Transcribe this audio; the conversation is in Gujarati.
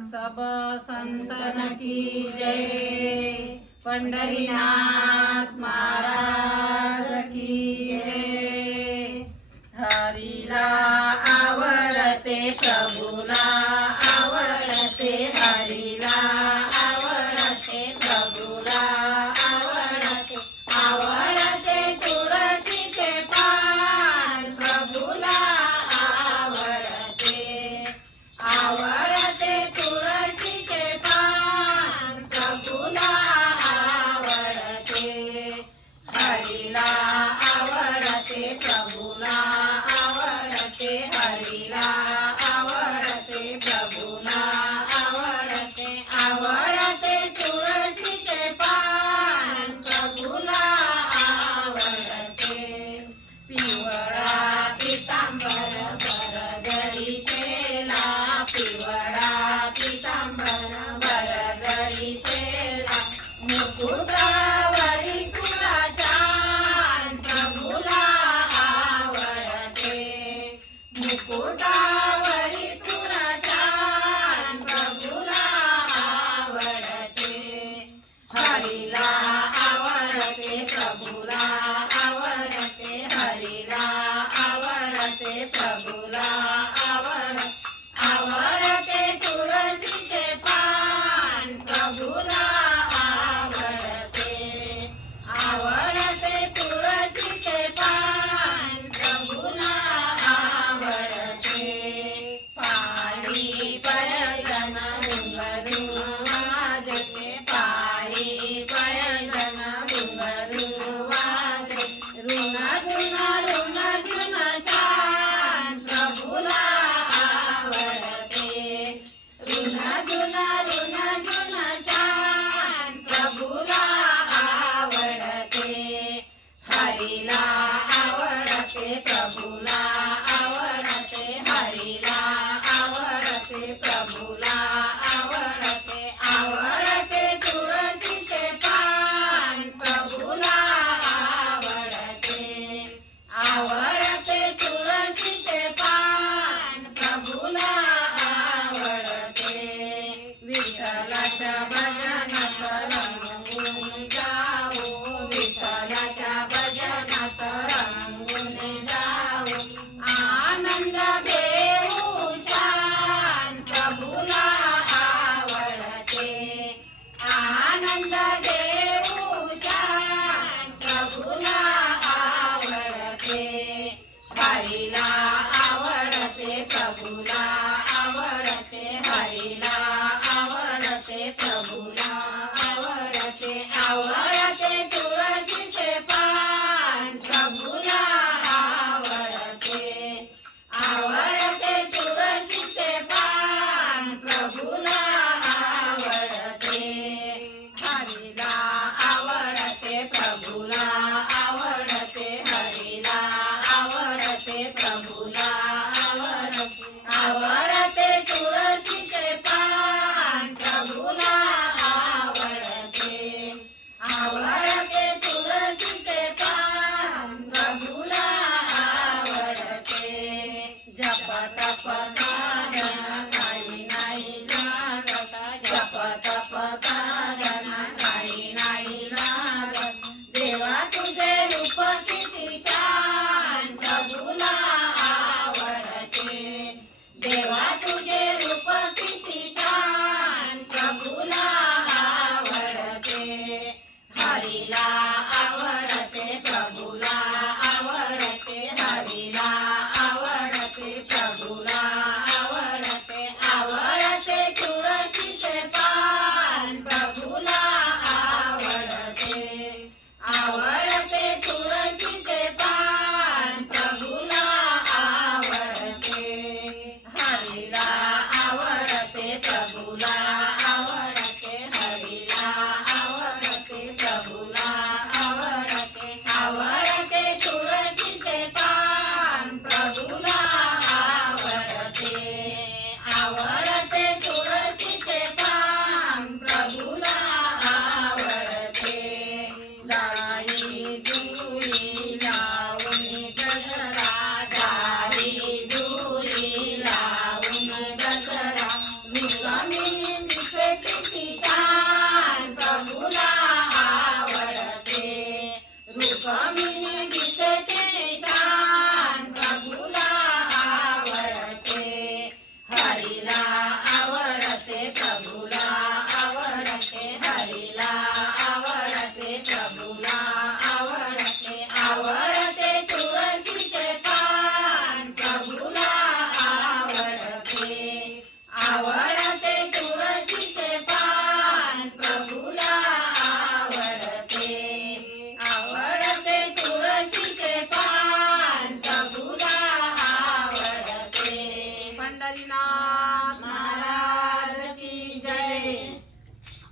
સબ સંતન કી જય પંડરીનાથ મહારાજ કી જય હરિરા Alô!